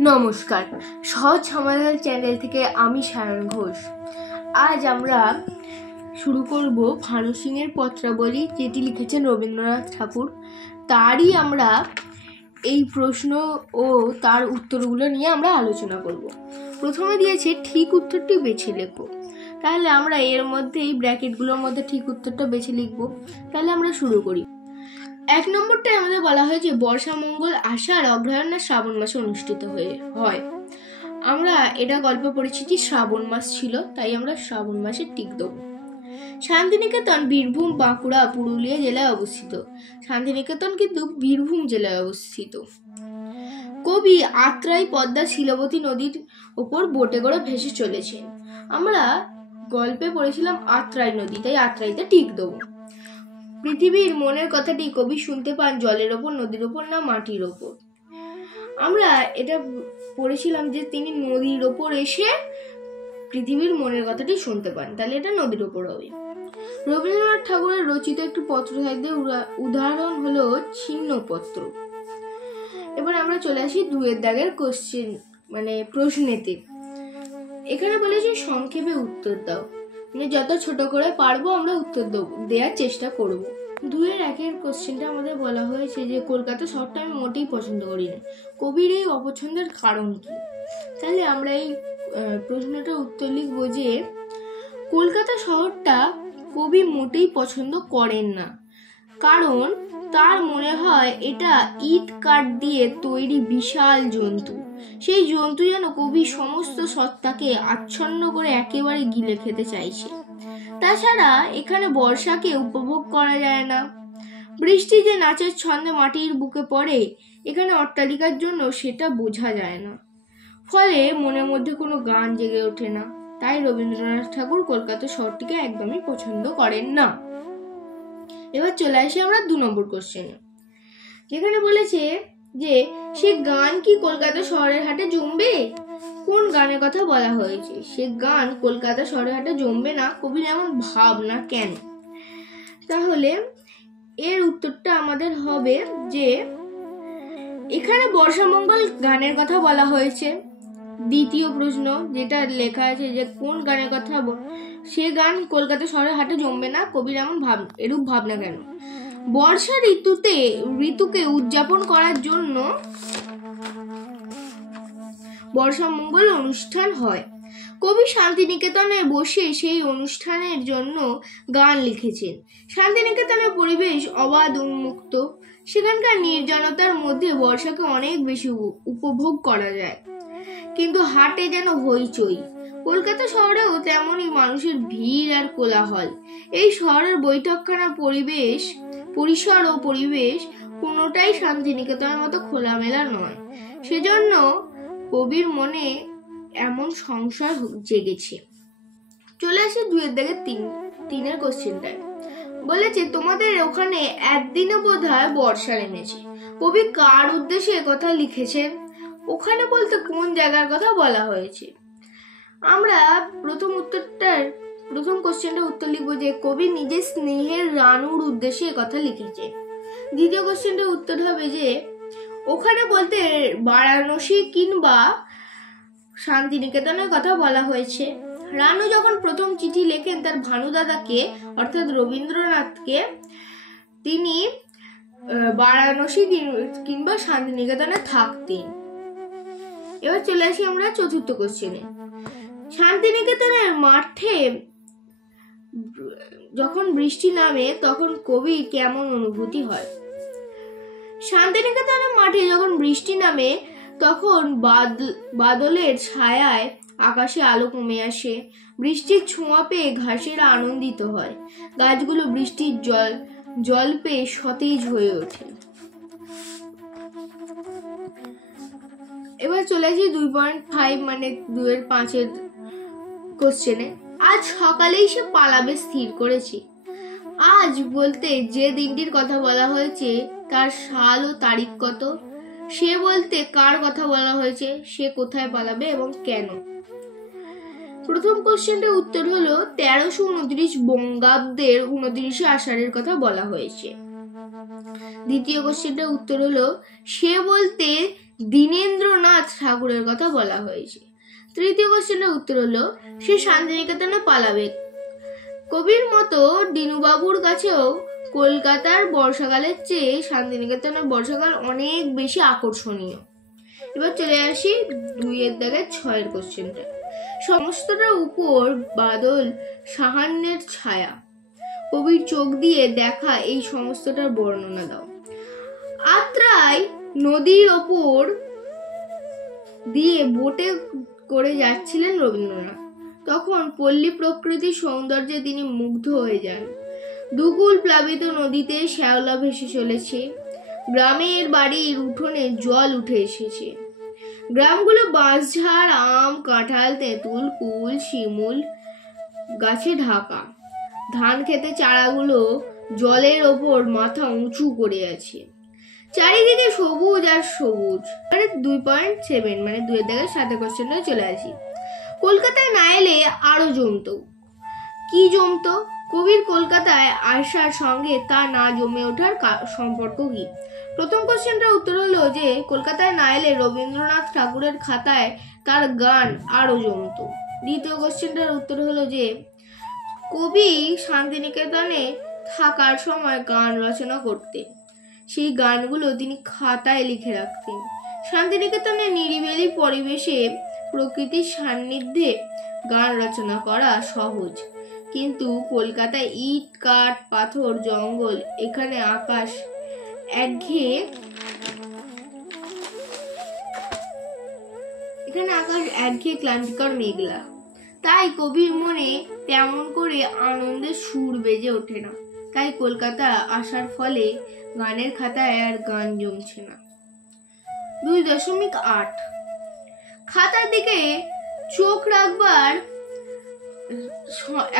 নমস্কার, সহজ সমাধান চ্যানেল থেকে আমি সায়ন ঘোষ। আজ আমরা শুরু করব ভানু সিংয়ের পত্রাবলী, যেটি লিখেছেন রবীন্দ্রনাথ ঠাকুর। তারই আমরা এই প্রশ্ন ও তার উত্তরগুলো নিয়ে আমরা আলোচনা করব। প্রথমে দিয়েছে ঠিক উত্তরটি বেছে লেখো। তাহলে আমরা এর মধ্যে এই ব্র্যাকেটগুলোর মধ্যে ঠিক উত্তরটা বেছে লিখব। তাহলে আমরা শুরু করি। 1 নম্বরটায় আমাদের বলা হয় যে বর্ষা মঙ্গল আষাঢ় অগ্রহায়ণ না শ্রাবণ মাসে অনুষ্ঠিত হয়। আমরা এটা গল্প পড়েছি যে শ্রাবণ মাস ছিল, তাই আমরা শ্রাবণ মাসে টিক দেবো। শান্তিনিকেতন বীরভূম, বাঁকুড়া, পুরুলিয়া জেলায় অবস্থিত। শান্তিনিকেতন কিন্তু বীরভূম জেলায় অবস্থিত। কবি আত্রাই পদ্মা শিলাবতী নদীর ওপর বোটে করে ভেসে চলেছেন। আমরা গল্পে পড়েছিলাম আত্রাই নদী, তাই আত্রাইতে টিক দেবো। পৃথিবীর মনের কথাটি কবি শুনতে পান জলের ওপর, নদীর ওপর না মাটির ওপর? আমরা এটা পড়েছিলাম যে তিনি নদীর ওপর এসে পৃথিবীর মনের কথাটি শুনতে পান, তাহলে এটা নদীর ওপর হবে। রবীন্দ্রনাথ ঠাকুরের রচিত একটি পত্র সাহিত্যের উদাহরণ হলো ছিন্নপত্র। এবার আমরা চলে আসি 2 দাগের কোশ্চেন প্রশ্নেতে। এখানে বলেছি সংক্ষেপে উত্তর দাও, যত ছোট করে পারবো আমরা উত্তর দেওয়ার চেষ্টা করব। 2-1 কোশ্চেনটা আমাদের বলা হয়েছে যে কলকাতা শহরটা আমি মোটেই পছন্দ করি না, কবির এই অপছন্দের কারণ কি? তাহলে আমরা এই প্রশ্নটার উত্তর লিখব যে কলকাতা শহরটা কবি মোটেই পছন্দ করেন না, কারণ তার মনে হয় এটা ইট কাঠ দিয়ে তৈরি বিশাল জন্তু। সেই জন্তু যেন কবি সমস্ত সত্তাকে আচ্ছন্ন করে একেবারে গিলে খেতে চাইছে। তাছাড়া এখানে বর্ষাকে উপভোগ করা যায় না। বৃষ্টি যে নাচের ছন্দে মাটির বুকে পড়ে, এখানে অট্টালিকার জন্য সেটা বোঝা যায় না। ফলে মনের মধ্যে কোনো গান জেগে ওঠে না। তাই রবীন্দ্রনাথ ঠাকুর কলকাতা শহরটিকে একদমই পছন্দ করেন না। এবার চলে আসি আমরা 2 নম্বর কোশ্চেনে, যেখানে বলেছে যে সে গান কি কলকাতা শহরের হাটে জমবে? কোন গানের কথা বলা হয়েছে? সে গান কলকাতা শহরের হাটে জমবে না, কবির এমন ভাবনা কেন? তাহলে এর উত্তরটা আমাদের হবে যে এখানে বর্ষামঙ্গল গানের কথা বলা হয়েছে। দ্বিতীয় প্রশ্ন যেটা লেখা আছে যে কোন গানের কথা, সে গান কলকাতা শহরের হাটে জমবে না, কবির এরূপ ভাবনা কেন? বর্ষা ঋতুকে উদযাপন করার জন্য বর্ষামঙ্গল অনুষ্ঠান হয়। কবি শান্তিনিকেতনে বসে সেই অনুষ্ঠানের জন্য গান লিখেছেন। শান্তিনিকেতনের পরিবেশ অবাধ উন্মুক্ত, সেখানকার নির্জনতার মধ্যে বর্ষাকে অনেক বেশি উপভোগ করা যায়। কিন্তু হাটে যেন হইচই। কলকাতা শহরেও তেমনই মানুষের ভিড় আর কোলাহল। এই শহরের বৈঠকখানা পরিসর ও পরিবেশ কোনোটাই শান্তিনিকেতনের মতো খোলামেলা নয়। সেজন্য কবির মনে এমন সংশয় জেগেছে। চলে আসে 2-3 কোশ্চেনটায়। বলেছে তোমাদের ওখানে একদিনে বোধহয় বর্ষা নেমেছে। কবি কার উদ্দেশ্যে কথা লিখেছেন? ওখানে বলতে কোন জায়গার কথা বলা হয়েছে? আমরা প্রথম কোশ্চেনটার উত্তর লিখবো যে কবি নিজের স্নেহের রানুর উদ্দেশ্যে কথা লিখেছে। দ্বিতীয় কোশ্চেনটার উত্তর হবে যে ওখানে বলতে বারাণসী কিংবা শান্তিনিকেতনের কথা বলা হয়েছে। রানু যখন প্রথম চিঠি লেখেন তার ভানুদাদাকে অর্থাৎ রবীন্দ্রনাথকে, তিনি বারাণসী কিংবা শান্তিনিকেতনে থাকতেন। এবার চলে আসি আমরা 4র্থ কোশ্চেনে। শান্তিনিকেতনের মাঠে যখন বৃষ্টি নামে তখন কবি কেমন অনুভূতি হয়? শান্তিনিকেতনের মাঠে যখন বৃষ্টি নামে তখন বাদলের ছায়ায় আকাশে আলো কমে আসে। বৃষ্টির ছোঁয়া পেয়ে ঘাসেরা আনন্দিত হয়। গাছগুলো বৃষ্টির জল পেয়ে সতেজ হয়ে ওঠে। এবার চলে আসি 2.5 2-5 কোশ্চেনে। আজ সকালেই সে পালাবে স্থির করেছে। আজ বলতে যে দিনটির কথা বলা হয়েছে তার সাল ও তারিখ কত? সে বলতে কার কথা বলা হয়েছে? সে কোথায় পালাবে এবং কেন? প্রথম কোশ্চেনটার উত্তর হলো 1329 বঙ্গাব্দের 29 আষাঢ়ের কথা বলা হয়েছে। দ্বিতীয় কোশ্চেনটার উত্তর হলো সে বলতে দীনেন্দ্রনাথ রবীন্দ্রনাথ ঠাকুরের কথা বলা হয়েছে। তৃতীয় কোশ্চেনের উত্তর হলো সে শান্তিনিকেতনে পালাবে। কবির মতো দিনুবাবুর কাছেও কলকাতার বর্ষাকালের চেয়ে শান্তিনিকেতনের বর্ষাকাল অনেক বেশি আকর্ষণীয়। এবার চলে আসি 2-এর দাগের 6-এর কোশ্চেনটা। সমস্তটার উপর বাদল সাহান্যের ছায়া, কবির চোখ দিয়ে দেখা এই সমস্তটার বর্ণনা দাও। আত্রাই নদীর ওপর দিয়ে বোটে করে যাচ্ছিলেন রবীন্দ্রনাথ। তখন পল্লী প্রকৃতির সৌন্দর্যে তিনি মুগ্ধ হয়ে যান। দুকুল প্লাবিত নদীতে শ্যাওলা ভেসে চলেছে, গ্রামের বাড়ির উঠোনে জল উঠে এসেছে। গ্রামগুলো বাঁশঝাড়, আম, কাঁঠাল, তেঁতুল, কুল, শিমুল গাছে ঢাকা। ধান খেতে চারাগুলো জলের ওপর মাথা উঁচু করে আছে। চারিদিকে সবুজ আর সবুজ। 2.7 মানে 2-এর দাগের 7 কোশ্চেনটা চলে আসি। কলকাতায় না এলে আরো জমত। কি জমত? কবির কলকাতায় আসার সঙ্গে তা না জমে ওঠার সম্পর্ক কি? প্রথম কোশ্চেনটার উত্তর হলো যে কলকাতায় না এলে রবীন্দ্রনাথ ঠাকুরের খাতায় তার গান আরো জমত। দ্বিতীয় কোশ্চেনটার উত্তর হলো যে কবি শান্তিনিকেতনে থাকার সময় গান রচনা করতেন, সেই গানগুলো তিনি খাতায় লিখে রাখতেন। শান্তিনিকেতনে নিরিবিলি পরিবেশে প্রকৃতির সান্নিধ্যে গান রচনা করা সহজ, কিন্তু কলকাতায় ইট, কাঠ, পাথর, জঙ্গল, এখানে আকাশ একঘেয়ে ক্লান্তিকর মেঘলা। তাই কবির মনে তেমন করে আনন্দের সুর বেজে ওঠে না। তাই কলকাতা আসার ফলে গানের খাতায় আর গান জমছে না। 2.8 খাতার দিকে চোখ রাখবার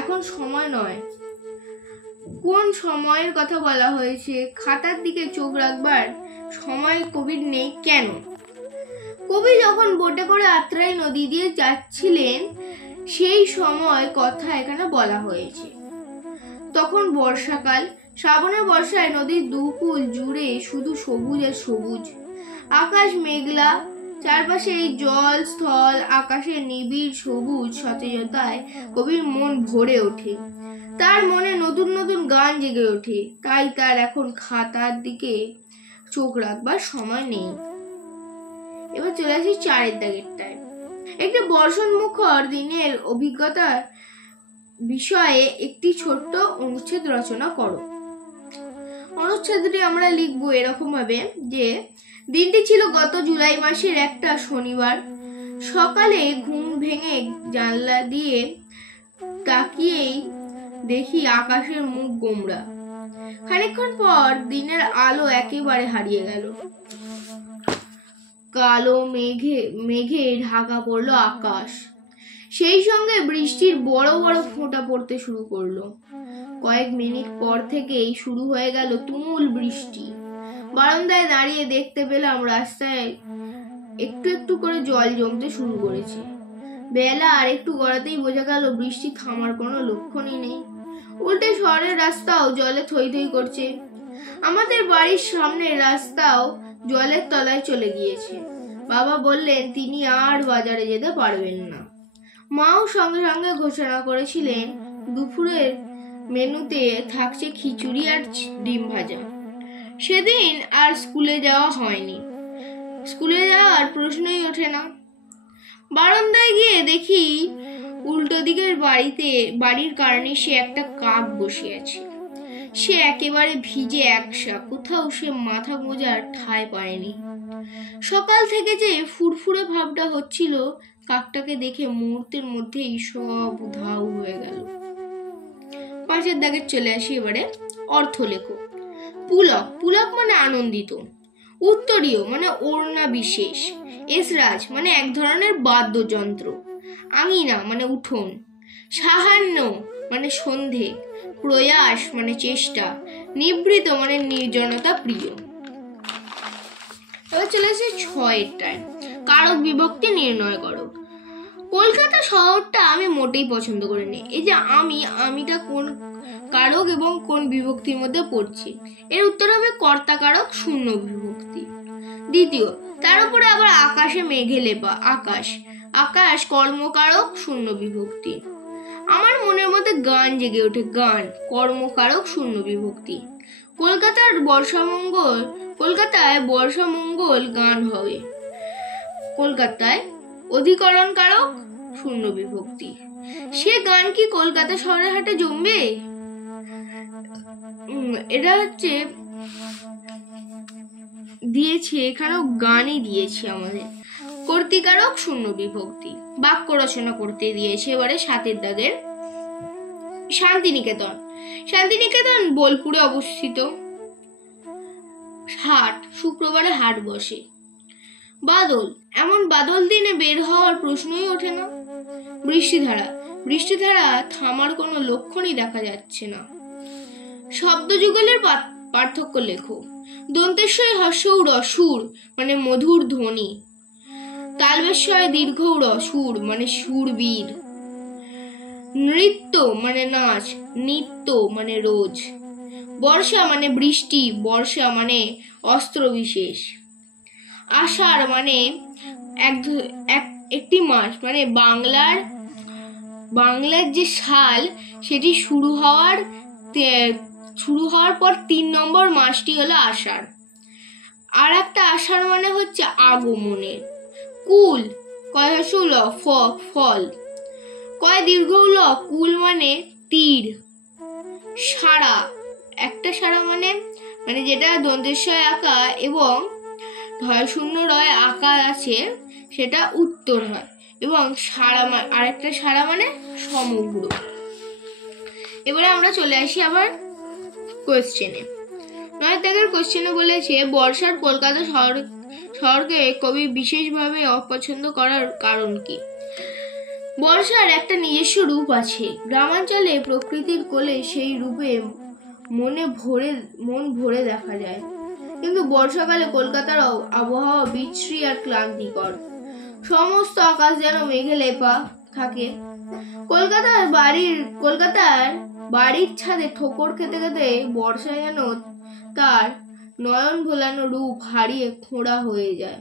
এখন সময় নয়। কোন সময়ের কথা বলা হয়েছে? খাতার দিকে চোখ রাখবার সময় কবির নেই কেন? কবি যখন বোটে করে আত্রাই নদী দিয়ে যাচ্ছিলেন সেই সময় কথা এখানে বলা হয়েছে। তখন বর্ষাকাল, শ্রাবণের বর্ষায় নদীর দুকুল জুড়ে শুধু সবুজ আর সবুজ। আকাশ মেঘলা, চারপাশে এই জল স্থল, আকাশের নিবিড় সবুজ সতেজতায় কবির মন ভরে ওঠে। তার মনে নতুন নতুন গান জেগে ওঠে। তাই তার এখন খাতার দিকে চোখ রাখবার সময় নেই। এবার চলে আসি 4-এর দাগেরটায়। একটি বর্ষণ মুখর দিনের অভিজ্ঞতার বিষয়ে একটি ছোট্ট অনুচ্ছেদ রচনা করো। অনুচ্ছেদটি আমরা লিখবো এরকম ভাবে যে দিনটি ছিল গত জুলাই মাসের একটা শনিবার। সকালে ঘুম ভেঙে জানলা দিয়ে তাকিয়েই দেখি আকাশের মুখ গোমড়া। খানিকক্ষণ পর দিনের আলো একেবারে হারিয়ে গেল। কালো মেঘে ঢাকা পড়লো আকাশ। সেই সঙ্গে বৃষ্টির বড় বড় ফোঁটা পড়তে শুরু করলো। কয়েক মিনিট পর থেকেই শুরু হয়ে গেল তুমুল বৃষ্টি। বারান্দায় দাঁড়িয়ে দেখতে পেলাম রাস্তায় একটু একটু করে জল জমতে শুরু করেছে। বেলা আর একটু গড়াতেই বোঝা গেল বৃষ্টি থামার কোনো লক্ষণই নেই। উল্টে শহরের রাস্তাও জলে থই থই করছে। আমাদের বাড়ির সামনের রাস্তাও জলের তলায় চলে গিয়েছে। বাবা বললেন তিনি আর বাজারে যেতে পারবেন না। মাও সঙ্গে সঙ্গে ঘোষণা করেছিলেন দুপুরের মেনুতে থাকছে খিচুড়ি আর ডিম ভাজা। সেদিন আর স্কুলে যাওয়া হয়নি। স্কুলে যাওয়ার প্রশ্নই ওঠে না। বারান্দায় গিয়ে দেখি উল্টো দিকের বাড়ির কার্নিশে একটা কাক বসে আছে। সে একেবারে ভিজে একসা, কোথাও সে মাথা গোঁজার ঠাঁই পায়নি। সকাল থেকে যে ফুরফুরে ভাবটা হচ্ছিল, কাকটাকে দেখে মুহূর্তের মধ্যেই সব উধাও হয়ে গেল। 5-এর দাগে চলে আসি এবারে। অর্থ লেখো। পুলক, পুলক মানে আনন্দিত। উত্তরীয় মানে ওড়না বিশেষ। এসরাজ মানে এক ধরনের বাদ্যযন্ত্র। আঙিনা মানে উঠোন। সাহান্য মানে সন্ধে। প্রয়াস মানে চেষ্টা। নিবৃত মানে নির্জনতা প্রিয়। এবার চলে আসে 6-এরটায়। কারক বিভক্তি নির্ণয় করো। কলকাতা শহরটা আমি মোটেই পছন্দ করিনি। এই যে আমিটা কোন কারক এবং কোন বিভক্তির মধ্যে পড়ছে? এর উত্তর হবে কর্তা কারক শূন্য বিভক্তি। দ্বিতীয়, তার উপরে আবার আকাশে মেঘে লেপা। আকাশ, আকাশ কর্মকারক শূন্য বিভক্তি। আমার মনের মধ্যে গান জেগে ওঠে। গান কর্মকারক শূন্য বিভক্তি। কলকাতায় বর্ষামঙ্গল গান হবে। কলকাতায় অধিকরণ কারক শূন্য বিভক্তি। সে গান কি কলকাতা শহরের হাটে জমবে? এটা হচ্ছে দিয়েছে, এখানেও গানই দিয়েছে আমাদের। কর্তৃকারক শূন্য বিভক্তি। বাক্য রচনা করতে দিয়েছে। এবারে 7 দাগের শান্তিনিকেতন। শান্তিনিকেতন বোলপুরে অবস্থিত। হাট, শুক্রবারে হাট বসে। বাদল, এমন বাদল দিনে বের হওয়ার প্রশ্নই ওঠে না। বৃষ্টিধারা, বৃষ্টিধারা থামার কোনো লক্ষণই দেখা যাচ্ছে না। শব্দযুগলের পার্থক্য লেখো। দন্তেশ্বয় হর্ষৌ রসুর মানে মধুর ধ্বনি। তালবেশ্বয় দীর্ঘৌ রসুর মানে সুরবীর। নৃত্য মানে নাচ, নিত্য মানে রোজ। বর্ষা মানে বৃষ্টি, বর্ষা মানে অস্ত্র বিশেষ। আষাঢ় মানে একটি মাস, মানে বাংলার যে সাল সেটি শুরু হওয়ার পর 3 নম্বর মাসটি হলো আষাঢ়। আর একটা আষাঢ় মানে হচ্ছে আগমনের। কুল, কয় হর্ষৌ ল ফল, কয় দীর্ঘৌ ল, কুল মানে তীর। সারা, একটা সারা মানে যেটা দন্তেশ্বয় আঁকা এবং শূন্য রয় আঁকা আছে সেটা উত্তর হয়। এবং সারা আরেকটা সারা মানে সমগ্র। এবারে আমরা চলে আসি আবার কোয়েশ্চেনে। 9 দাগের কোয়েশ্চেনে বলেছে, বর্ষার কলকাতা শহরকে কবি বিশেষভাবে অপছন্দ করার কারণ কি? বর্ষার একটা নিজস্ব রূপ আছে। গ্রামাঞ্চলে প্রকৃতির কোলে সেই রূপে মন ভরে দেখা যায়। কিন্তু বর্ষাকালে কলকাতার আবহাওয়া বিশ্রী আর ক্লান্তিকর। সমস্ত আকাশ যেন মেঘে লেপা থাকে। কলকাতার বাড়ির ছাদে ঠোকর খেতে খেতে বর্ষা যেন তার নয়ন ভোলানো রূপ হারিয়ে খোঁড়া হয়ে যায়।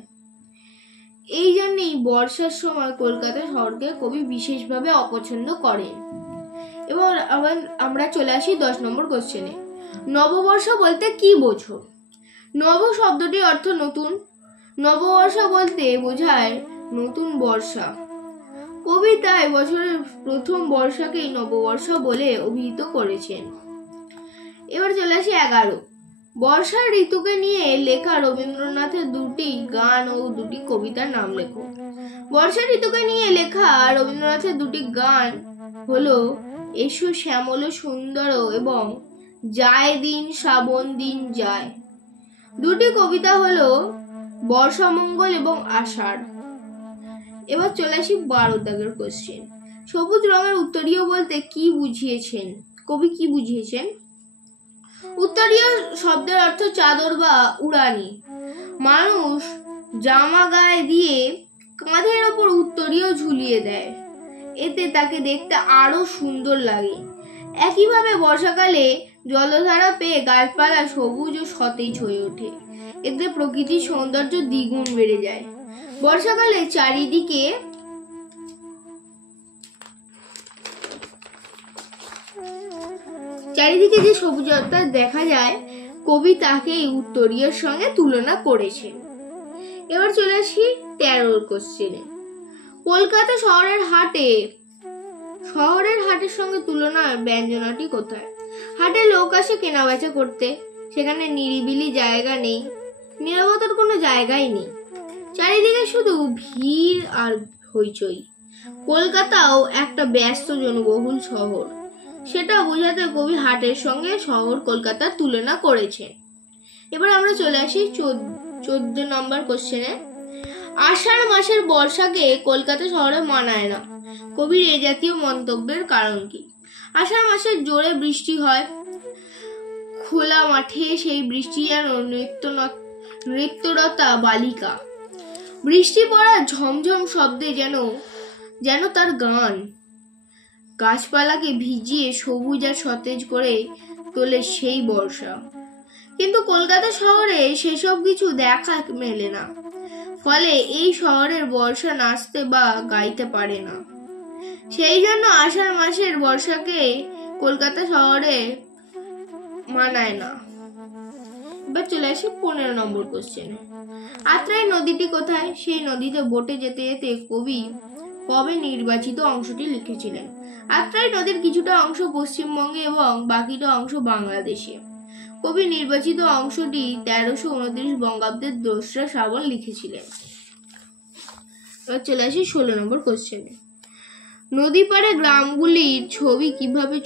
এই জন্যই বর্ষার সময় কলকাতা শহরকে কবি বিশেষভাবে অপছন্দ করেন। এবং আবার আমরা চলে আসি 10 নম্বর কোশ্চেনে। নববর্ষ বলতে কি বোঝো? নব শব্দটির অর্থ নতুন। নববর্ষা বলতে বোঝায় নতুন বর্ষা। কবি তাই বছরের প্রথম বর্ষাকেই নববর্ষ বলে অভিহিত করেছেন। এবার চলে আসি 11। বর্ষার ঋতুকে নিয়ে লেখা রবীন্দ্রনাথের 2টি গান ও 2টি কবিতার নাম লেখো। বর্ষা ঋতুকে নিয়ে লেখা রবীন্দ্রনাথের 2টি গান হলো এসো শ্যামল সুন্দর এবং যায় দিন শ্রাবণ দিন যায়। 2টি কবিতা হলো বর্ষামঙ্গল এবং আষাঢ়। এবার চলে আসি 12 দাগের কোশ্চেন। সবুজ রঙের উত্তরীয় বলতে কি বুঝিয়েছেন? কবি কি বুঝিয়েছেন? উত্তরীয় শব্দের অর্থ চাদর বা উড়ানি। মানুষ জামা গায়ে দিয়ে কাঁধের ওপর উত্তরীয় ঝুলিয়ে দেয়, এতে তাকে দেখতে আরো সুন্দর লাগে। একইভাবে বর্ষাকালে জলধারা পেয়ে গাছপালা সবুজ ও সতেজ হয়ে ওঠে, এতে প্রকৃতির সৌন্দর্য দ্বিগুণ বেড়ে যায়। বর্ষাকালে চারিদিকে যে সবুজতা দেখা যায়, কবি তাকে এই উত্তরীয়ের সঙ্গে তুলনা করেছেন। এবার চলে আসি 13 কোশ্চেনে। কলকাতা শহরের হাটের সঙ্গে তুলনায় ব্যঞ্জনাটি কোথায়? হাটে লোক আসে কেনা বেচা করতে, সেখানে নিরিবিলি জায়গা নেই, নীরবতার কোনো জায়গাই নেই, চারিদিকে শুধু ভিড় আর হইচই। কলকাতাও একটা ব্যস্ত জনবহুল শহর, সেটা বোঝাতে কবি হাটের সঙ্গে শহর কলকাতার তুলনা করেছেন। এবার আমরা চলে আসি 14 নম্বর কোশ্চেনে। আষাঢ় মাসের বর্ষাকে কলকাতা শহরে মানায় না, কবির এ জাতীয় মন্তব্যের কারণ কি? আষাঢ় মাসে জোরে বৃষ্টি হয়, খোলা মাঠে সেই বৃষ্টি যেন নৃত্যরতা বালিকা। বৃষ্টি পড়া ঝমঝম শব্দে যেন তার গান। গাছপালাকে ভিজিয়ে সবুজ আর সতেজ করে তোলে সেই বর্ষা। কিন্তু কলকাতা শহরে সেসব কিছু দেখা মেলে না। ফলে এই শহরের বর্ষা নাচতে বা গাইতে পারে না। সেই জন্য আষাঢ় মাসের বর্ষাকে কলকাতা শহরে মানায় না। এবার চলে আসি 15 নম্বর কোশ্চেনে। আত্রাই নদীটি কোথায়? সেই নদীতে বোটে যেতে যেতে কবি কবে নির্বাচিত অংশটি লিখেছিলেন? আত্রাই নদীর কিছুটা অংশ পশ্চিমবঙ্গে এবং বাকিটা অংশ বাংলাদেশে। কবি নির্বাচিত অংশটি 1329 বঙ্গাব্দের 2রা শ্রাবণ লিখেছিলেন। এবার চলে আসি 16 নম্বর কোশ্চেনে। নদী পাড়ে গ্রামগুলির ছবি কিভাবে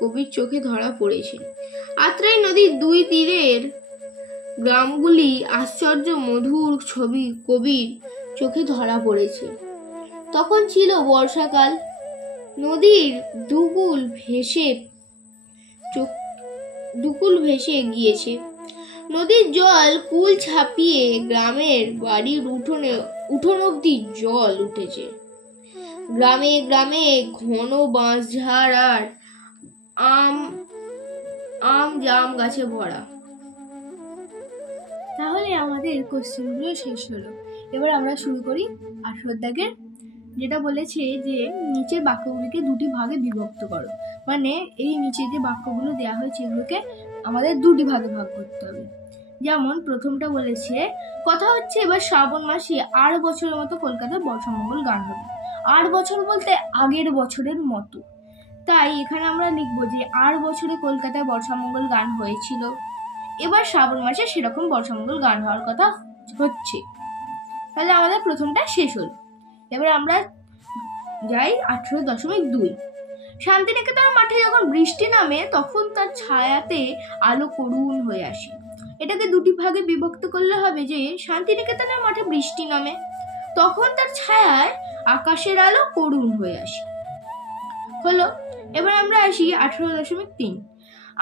কবির চোখে ধরা পড়েছে? আত্রাই নদীর দুই তীরের গ্রামগুলি আশ্চর্য মধুর ছবি কবির চোখে ধরা পড়েছে। তখন ছিল বর্ষাকাল। নদীর দুকুল ভেসে গিয়েছে। নদীর জল কুল ছাপিয়ে গ্রামের বাড়ির উঠোন অবধি জল উঠেছে। গ্রামে গ্রামে ঘন বাঁশঝাড় আর আম জাম গাছে ভরা। তাহলে আমাদের কোশ্চেনগুলো শেষ হলো। এবার আমরা শুরু করি 18 দাগের, যেটা বলেছে যে নিচের বাক্যগুলিকে দুটি ভাগে বিভক্ত করো। মানে এই নিচে যে বাক্যগুলো দেওয়া হয়েছে এগুলোকে আমাদের দুটি ভাগে ভাগ করতে হবে। যেমন প্রথমটা বলেছে, কথা হচ্ছে এবার শ্রাবণ মাসে 8 বছরের মতো কলকাতায় বর্ষামঙ্গল গান হবে। 8 বছর বলতে আগের বছরের মতো। তাই এখানে আমরা লিখবো যে 8 বছরে কলকাতায় বর্ষামঙ্গল গান হয়েছিল, এবার শ্রাবণ মাসে সেরকম বর্ষামঙ্গল গান হওয়ার কথা হচ্ছে। তাহলে আমাদের প্রথমটা শেষ হল। এবার আমরা যাই 18.2। শান্তিনিকেতন মাঠে যখন বৃষ্টি নামে তখন তার ছায়াতে আলো করুণ হয়ে আসে। এটাকে দুটি ভাগে বিভক্ত করলে হবে যে শান্তিনিকেতনের মাঠে বৃষ্টি নামে তখন তার ছায়ায় আকাশের আলো করুণ হয়ে আসে। হলো। এবার আমরা আসি 18.3।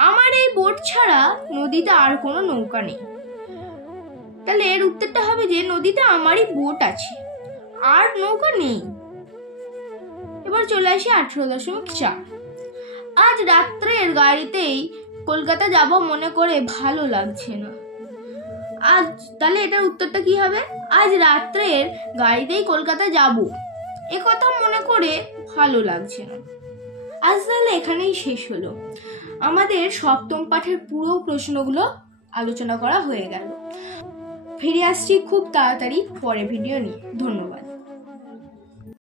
আমার এই বোট ছাড়া নদীতে আর কোনো নৌকা নেই। তাহলে এর উত্তরটা হবে যে নদীতে আমারই বোট আছে, আর নৌকা নেই। এবার চলে আসি 18.4। আজ রাত্রের গাড়িতেই কলকাতা যাব মনে করে ভালো লাগছে না। আজ তাহলে এটার উত্তরটা কি হবে? আজ রাত্রের গাড়িতেই কলকাতা যাব এ কথা মনে করে ভালো লাগছে না। আজ তাহলে এখানেই শেষ হলো। আমাদের সপ্তম পাঠের পুরো প্রশ্নগুলো আলোচনা করা হয়ে গেল। ফিরে আসছি খুব তাড়াতাড়ি পরের ভিডিও নিয়ে। ধন্যবাদ।